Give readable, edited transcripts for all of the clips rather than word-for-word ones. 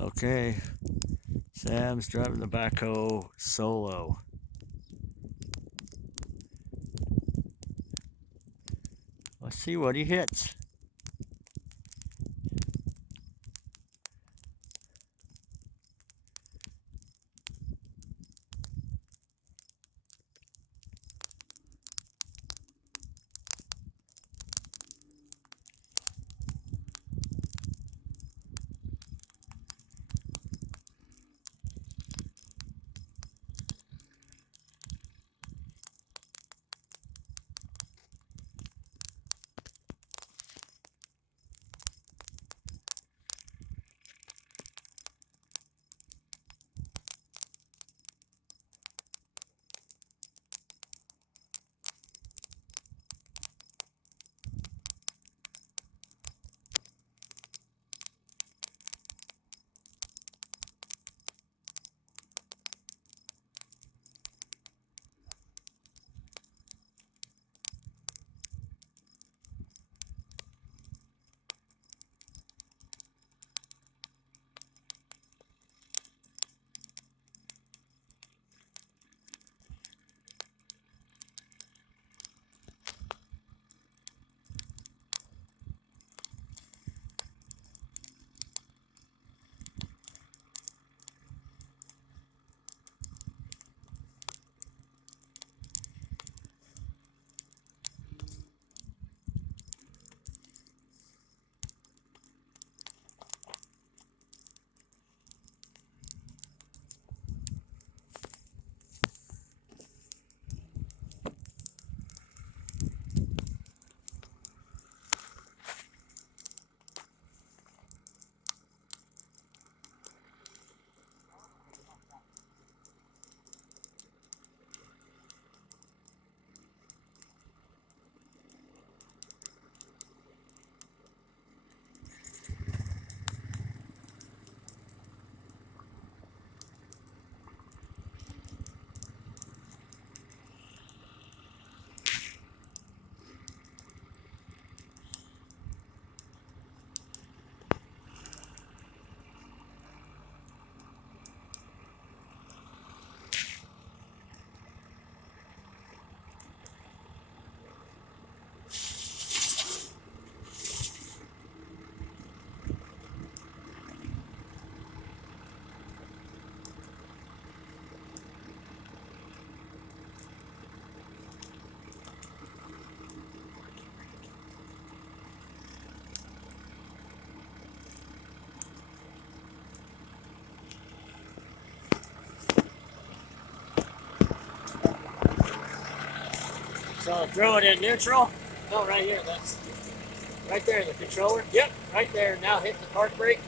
Okay, Sam's driving the backhoe solo. Let's see what he hits. So throw it in neutral. No, right here. That's right there, the controller. Yep, right there. Now hit the park brake.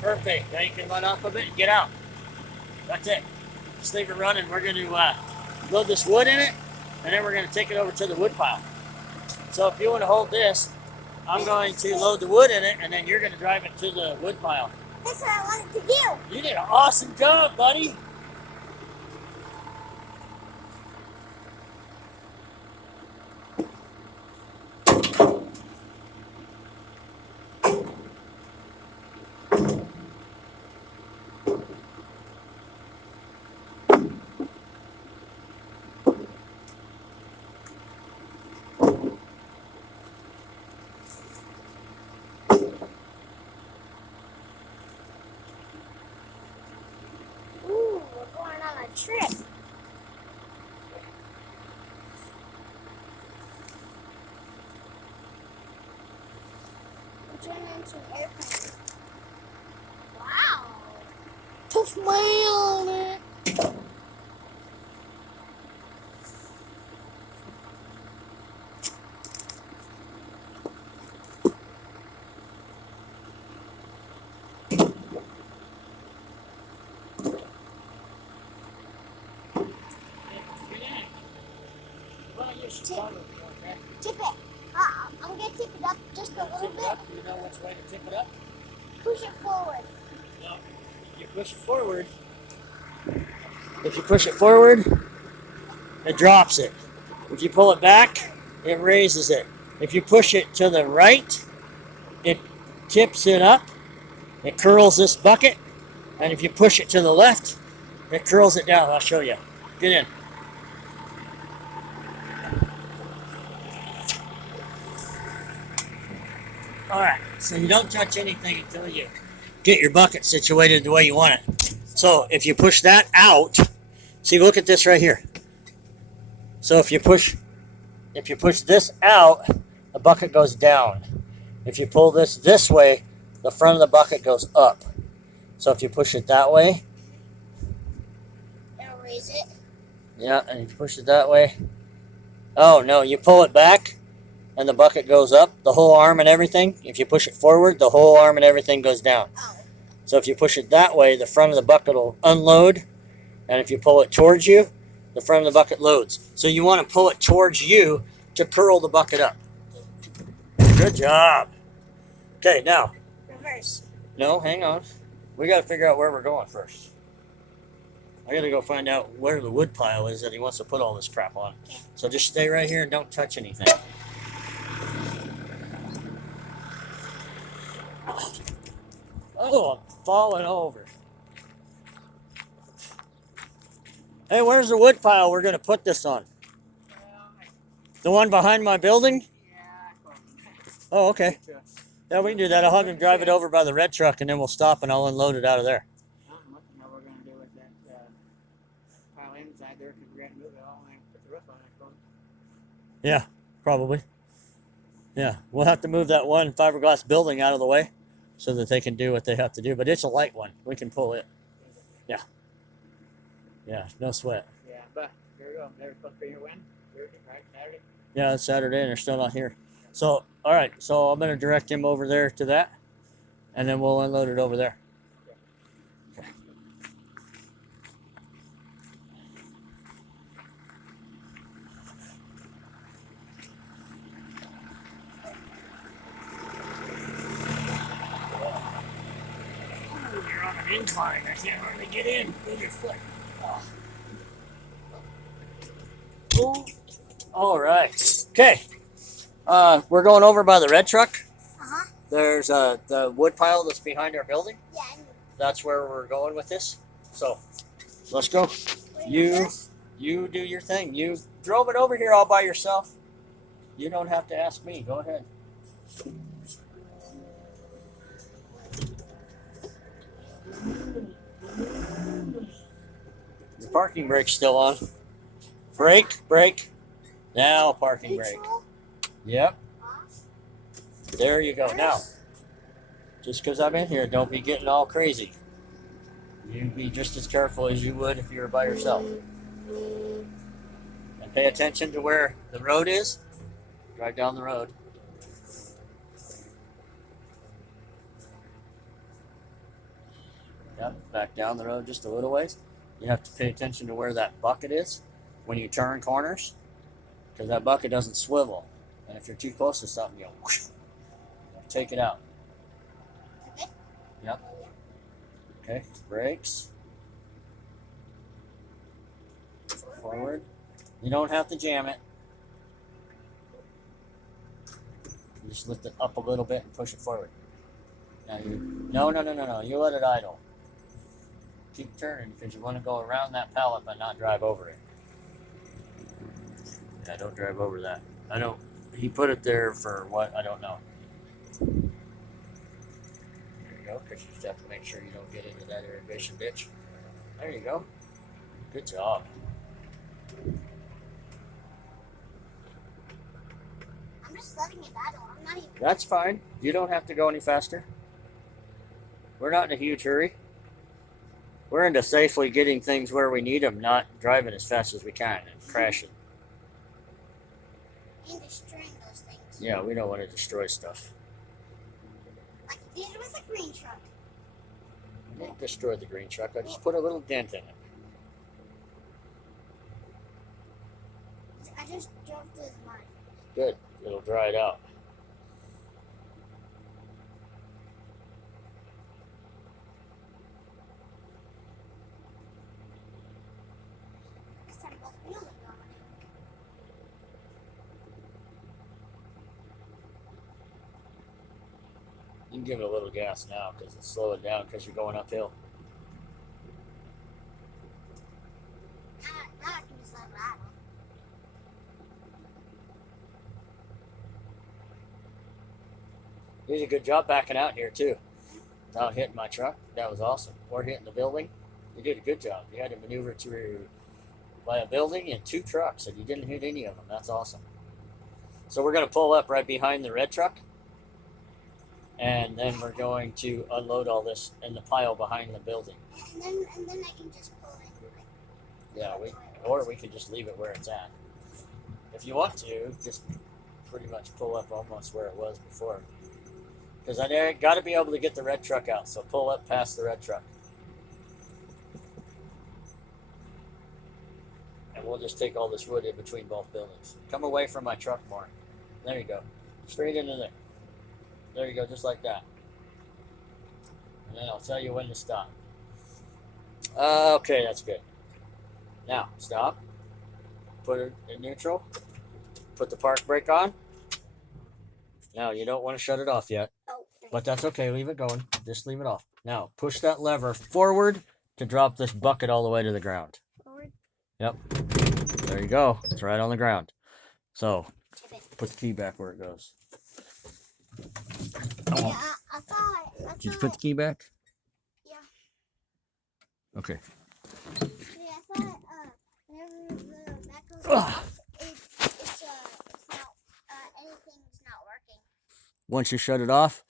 Perfect. Now you can run off of it and get out. That's it. Just leave it running. We're going to load this wood in it, and then we're going to take it over to the wood pile. So if you want to hold this, I'm going to load the wood in it, and then you're going to drive it to the wood pile. That's what I wanted to do. You did an awesome job, buddy. Ooh, we're going on a trip. We're turning into an airplane. Wow. Tough man on it. Tip it. I'm going to tip it up just a little bit. You know which way to tip it up? Push it forward. No. You push it forward. If you push it forward, it drops it. If you pull it back, it raises it. If you push it to the right, it tips it up. it curls this bucket, and if you push it to the left, it curls it down. I'll show you. Get in. All right, so you don't touch anything until you get your bucket situated the way you want it. So if you push that out, see, look at this right here. So if you push this out, the bucket goes down. If you pull this way, the front of the bucket goes up. So if you push it that way, I'll raise it. yeah, and if you push it that way, oh no, you pull it back and the bucket goes up, the whole arm and everything. If you push it forward, the whole arm and everything goes down. Oh. So if you push it that way, the front of the bucket will unload, and if you pull it towards you, the front of the bucket loads. So you want to pull it towards you to curl the bucket up. Good job. Okay, now. Reverse. No, hang on. We got to figure out where we're going first. I got to go find out where the wood pile is that he wants to put all this crap on. Okay. So just stay right here and don't touch anything. Oh, I'm falling over. Hey, where's the wood pile we're going to put this on? The one behind my building? Oh, okay. Yeah, we can do that. I'll have him drive it over by the red truck, and then we'll stop, and I'll unload it out of there. I'm looking at what we're going to do with that pile inside there because we're going to move it all and put the roof on it. Yeah, probably. Yeah, we'll have to move that one fiberglass building out of the way so that they can do what they have to do. But it's a light one. We can pull it. Yeah. Yeah, no sweat. Yeah, but here we go. They're supposed to be here when? Thursday, right? Saturday? Yeah, it's Saturday, and they're still not here. So, all right. So I'm going to direct him over there to that, and then we'll unload it over there. Okay. You're on an incline. I can't really get in. Move your foot. Oh. All right. Okay. We're going over by the red truck. Uh-huh. There's the wood pile that's behind our building. Yeah. That's where we're going with this. So let's go. You do your thing. You drove it over here all by yourself. You don't have to ask me. Go ahead. The parking brake's still on. Brake. Now parking brake. Yep. There you go. Now, just because I'm in here, don't be getting all crazy. You be just as careful as you would if you were by yourself. And pay attention to where the road is. Drive down the road. Yep, back down the road just a little ways. You have to pay attention to where that bucket is when you turn corners, because that bucket doesn't swivel. And if you're too close to something, you'll take it out. Okay. Yep. Okay, brakes. Forward. You don't have to jam it. You just lift it up a little bit and push it forward. Now no. You let it idle. Keep turning because you want to go around that pallet but not drive over it. Yeah, don't drive over that. He put it there for what? I don't know. There you go, because you just have to make sure you don't get into that irrigation ditch. There you go. Good job. I'm just letting it idle. I'm not even. That's fine. You don't have to go any faster. We're not in a huge hurry. We're into safely getting things where we need them, not driving as fast as we can and crashing. And destroying those things. Yeah, we don't want to destroy stuff. Like you did with the green truck. I didn't destroy the green truck. I just put a little dent in it. I just drove through the mud. Good. It'll dry it out. Next time both wheels are gone. You can give it a little gas now because it'll slow it down because you're going uphill. Now I can just let it rattle. You did a good job backing out here too. Without hitting my truck. That was awesome. Or hitting the building. You did a good job. You had to maneuver through by a building and 2 trucks, and you didn't hit any of them. That's awesome. So we're going to pull up right behind the red truck, and then we're going to unload all this in the pile behind the building. And then I can just pull in. Yeah, or we can just leave it where it's at. If you want to, just pretty much pull up almost where it was before. Because I got to be able to get the red truck out, so pull up past the red truck. And we'll just take all this wood in between both buildings. Come away from my truck more. There you go. Straight into there. There you go, just like that. And then I'll tell you when to stop. Okay, that's good. Now, stop. Put it in neutral. Put the park brake on. Now, you don't want to shut it off yet. Oh, But that's okay. Leave it going. Just leave it off. Now, push that lever forward to drop this bucket all the way to the ground. forward. Yep. There you go. It's right on the ground. So, Tip it. put the key back where it goes. Yeah, I thought. Did you put the key back? Yeah. Okay. Yeah, I thought. Whenever the backhoe goes off, it's not. Anything's not working. Once you shut it off,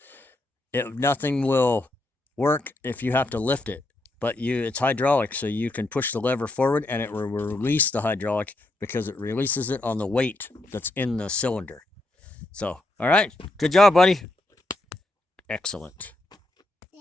nothing will work if you have to lift it. But it's hydraulic, so you can push the lever forward and it will release the hydraulic because it releases it on the weight that's in the cylinder. So, all right. Good job, buddy. Excellent.